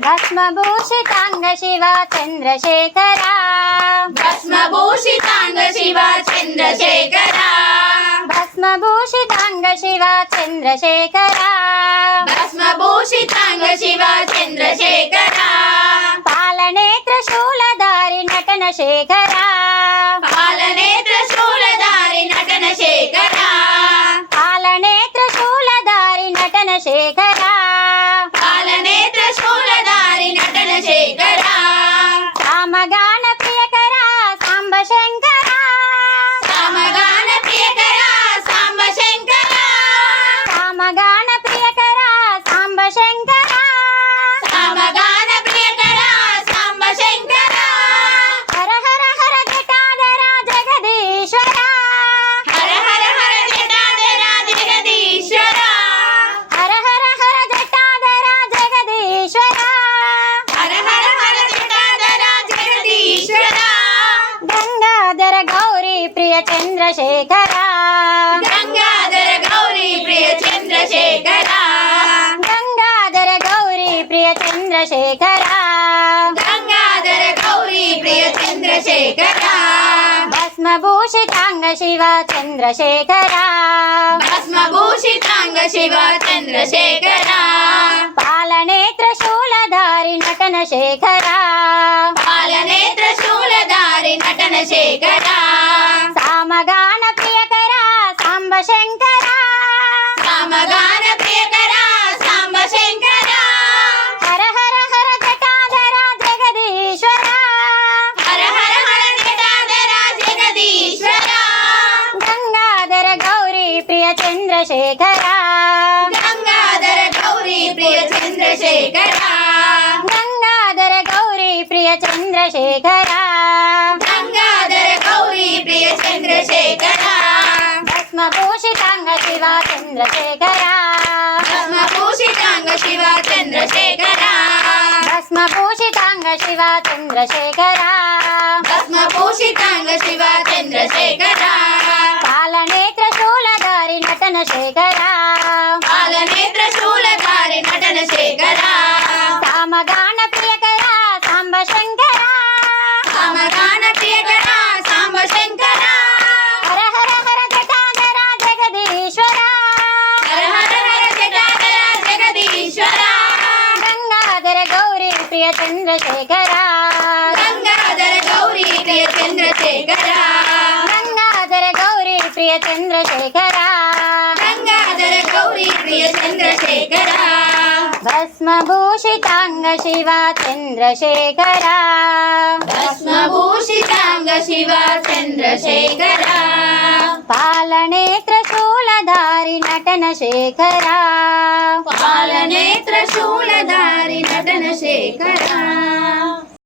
भस्मभूषितांग शिवा चंद्रशेखरा भस्मभूषितांग शिवा चंद्रशेखरा भस्मभूषितांग शिवा चंद्रशेखरा भस्मभूषितांग शिवा चंद्रशेखरा पालनेत्र शूलधारी नटन शेखरा पालनेत्र शूलधारी नटन शेखरा पालनेत्र शूलधारी नटन शेखरा पालनेत्र शूलधारी नटन शेखरा सामगान प्रियकरा सांब शंकरा सामगान प्रियकरा सांब शंकरा सामगान प्रियकरा सांब शंकरा सामगान प्रियकरा सांब शंकरा हर हर हर जटाधरा जगदीश्वरा हर हर हर जटाधरा जगदीश्वरा हर हर हर जटाधरा जगदीश्वरा हर हर हर जटाधरा जगदीश्वरा गंगाधर गौरी प्रिय चंद्रशेखरा गंगाधर गौरी प्रिय चंद्रशेखरा गंगाधर गौरी प्रिय चंद्रशेखरा गंगाधर गौरी प्रिय चंद्रशेखरा भस्मभूषितांग शिवा चंद्रशेखरा भस्मभूषितांग शिवा चंद्रशेखरा पालनेत्र शूलधारी नटन शेखरा पालनेत्र शूलधारी नटन शेखरा सामगान प्रियकरा सांब शंकरा सामगान प्रियकरा सांब शंकरा हर हर हर जटाधरा जगदीश्वरा हर हर हर जटाधरा जगदीश्वरा गंगाधर गौरी प्रिय चंद्रशेखरा गंगाधर गौरी प्रिय चंद्रशेखरा गंगाधर गौरी प्रिय चंद्रशेखरा गंगाधर गौरी प्रिय चंद्रशेखरा भस्मभूषितांग शिवा चंद्रशेखरा भस्मभूषितांग शिवा चंद्रशेखरा भस्मभूषितांग शिवा चंद्रशेखरा भस्मभूषितांग शिवा चंद्रशेखरा पालनेत्र शूलधारी नटन शेखरा पालनेत्र शूलधारी नटन शेखरा सामगान प्रियकरा सांब शंकरा सामगान प्रियकरा सांब शंकरा हर हर हर जटाधरा जगदीश्वरा हर हर हर जटाधरा जगदीश्वरा गंगाधर गौरी प्रिय चंद्रशेखरा गंगाधर गौरी प्रिय चंद्रशेखरा गंगाधर गौरी प्रिय चंद्रशेखरा गंगाधर गौरी प्रिय चंद्रशेखरा भस्मभूषितांग शिवा चंद्रशेखरा भस्मभूषितांग शिवा चंद्रशेखरा पालनेत्र शूलधारी नटन शेखरा पालनेत्र शूलधारी नटन शेखरा